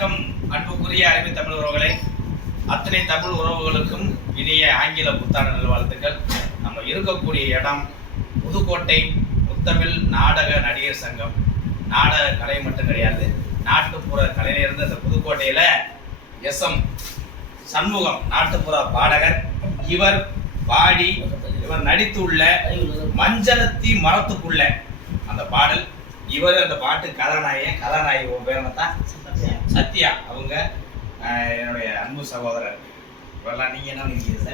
வணக்கம் அன்புக்குரிய அறிவு தமிழ் உறவுகளே அத்தனை தமிழ் உறவுகளுக்கும் இனிய ஆங்கில புத்தாண்டு நல்வாழ்த்துக்கள். நம்ம இருக்கக்கூடிய இடம் புதுக்கோட்டை முத்தமிழ் நாடக நடிகர் சங்கம். நாடக கலை மட்டும் கிடையாது நாட்டுப்புற கலைஞர்ந்த இந்த புதுக்கோட்டையில எஸ் எம் சண்முகம் நாட்டுப்புற பாடகர். இவர் பாடி இவர் நடித்துள்ள மஞ்சளத்தி மரத்துக்குள்ள அந்த பாடல். இவர் அந்த பாட்டு கதாநாயகன் கதாநாயகி உன் தான் சத்யா அவங்க என்னுடைய அன்பு சகோதரர். இவரெல்லாம் நீங்க என்ன நினைக்கிறீங்க.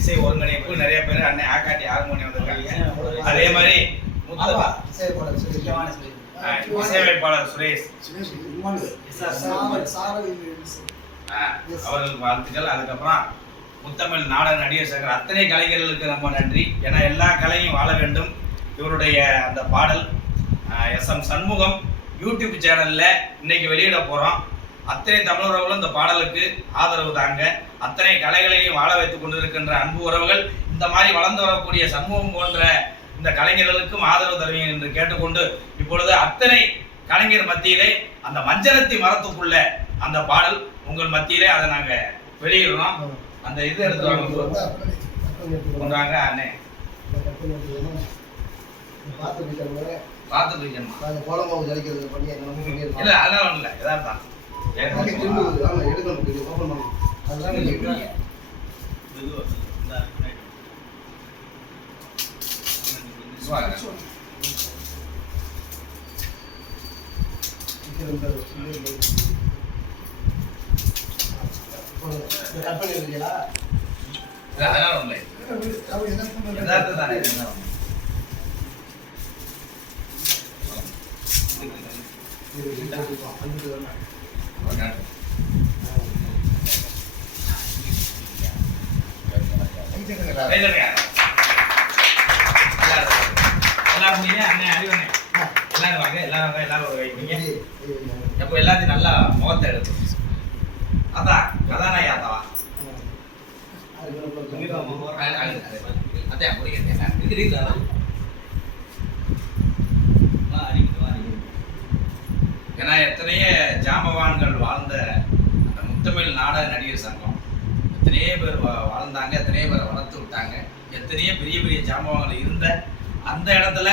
இசை ஒருங்கிணைப்பு நிறைய பேர் அண்ணன் ஆக்காட்டி ஆர்மோனி வந்திருக்காங்க. அதே மாதிரி இசையமைப்பாளர் சுரேஷ். அவர்களுக்கு வாழ்த்துக்கள். அதுக்கப்புறம் முத்தமிழ் நாடக நடிகர் சங்கர். அத்தனை கலைஞர்களுக்கு ரொம்ப நன்றி. ஏன்னா எல்லா கலையும் வாழ வேண்டும். இவருடைய அந்த பாடல் எஸ் எம் சண்முகம் யூடியூப் சேனல்ல இன்னைக்கு வெளியிட போகிறோம் அத்தனை தமிழர்களும் இந்த பாடலுக்கு ஆதரவு தாங்க. அத்தனை கலைகளையும் வாழ வைத்துக் கொண்டிருக்கின்ற அன்பு உறவுகள் இந்த மாதிரி வளர்ந்து வரக்கூடிய சமூகம் போன்ற இந்த கலைஞர்களுக்கும் ஆதரவு தருவீங்க என்று கேட்டுக்கொண்டு இப்பொழுது அத்தனை கலைஞர் மத்தியிலே அந்த மஞ்சளத்தி மரத்துக்குள்ள அந்த பாடல் உங்கள் மத்தியிலே அதை நாங்க வெளியிடுறோம். அந்த இது எடுத்து கொண்டாங்க அண்ணே. பார்த்து நாங்க கோலமாவு ஜலிக்கிறது பண்ணி. இல்ல அதெல்லாம் இல்ல இதான் ஓகே, திரும்ப வருது. ஆமா, எடுக்கணும், இது open பண்ணணும். அதுதான் நீங்க எடுக்கணும். இது வந்து இந்த கற்பனை இருக்கீங்களா அதெல்லாம் இல்லை? யதார்த்தம் தானே எல்லாரும் எல்லாரும் முடியுங்க அண்ணே அறிவண்ணே எல்லாரும் வாங்க எல்லாரும் வாங்க எல்லாரும் ஒரு வைப்பீங்க இது, இது, இது. அப்போ எல்லாத்தையும் நல்லா முகத்தை எடுத்து அதான் கதாநாயகி அதான் அதுக்கு நம்ம அதான் முடிக்கிறேன் ஏன்னா எத்தனைய ஜாமவான்கள் வாழ்ந்த அந்த முத்தமிழ் நாடக நடிகர் சங்கம். எத்தனையோ பேர் வா- வாழ்ந்தாங்க எத்தனையோ பேரை வளர்த்து விட்டாங்க. எத்தனையோ பெரிய பெரிய ஜாமவான்கள் இருந்த அந்த இடத்துல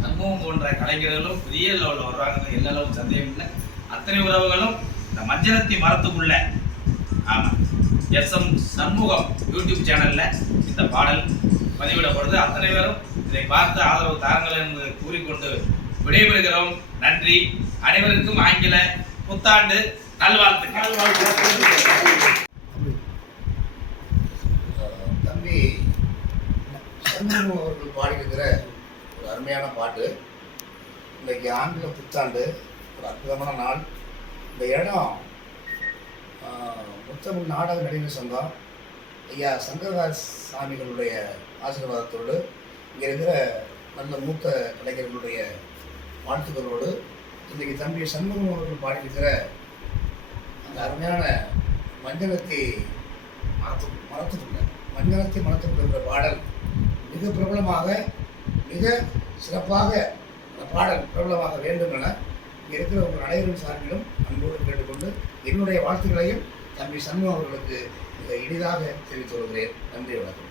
சண்முகம் போன்ற கலைஞர்களும் பெரிய லெவலில் வருவாங்க எல்லா அளவு சந்தேகம் இல்லை. அத்தனை உறவுகளும் இந்த மஞ்சளத்தி மரத்துக்குள்ள. ஆமாம் எஸ் எம் சண்முகம் யூடியூப் சேனலில் இந்த பாடல் பதிவிடப்படுது. அத்தனை பேரும் இதை பார்த்து ஆதரவு தாருங்கள் என்று கூறிக்கொண்டு விடைபெறுகிறோம். நன்றி. அனைவருக்கும் ஆங்கில புத்தாண்டு நல்வாழ்த்துக்கள். தம்பி சண்முகம் அவர்கள் பாடியிருக்கிற ஒரு அருமையான பாட்டு. இன்றைக்கு ஆங்கில புத்தாண்டு ஒரு அற்புதமான நாள். இந்த இடம் முத்தமிழ் நாடக நடிகர் சங்கம் ஐயா சங்கரதாஸ் சாமிகளுடைய ஆசீர்வாதத்தோடு இங்கே இருக்கிற நல்ல மூத்த கலைஞர்களுடைய வாழ்த்துக்களோடு இன்றைக்கு தம்பி சண்முகம் அவர்கள் பாடியிருக்கிற அந்த அருமையான மஞ்சளத்தை மரத்து மரத்துக்குள்ள மஞ்சளத்தை மரத்துக்குள்ள பாடல் மிக பிரபலமாக மிக சிறப்பாக அந்த பாடல் பிரபலமாக வேண்டும் என இங்கே இருக்கிற உங்கள் அனைவரும் சார்பிலும் அன்போடு கேட்டுக்கொண்டு என்னுடைய வாழ்த்துக்களையும் தம்பி சண்முகம் அவர்களுக்கு மிக இனிதாக தெரிவித்து வருகிறேன் நன்றி வணக்கம்.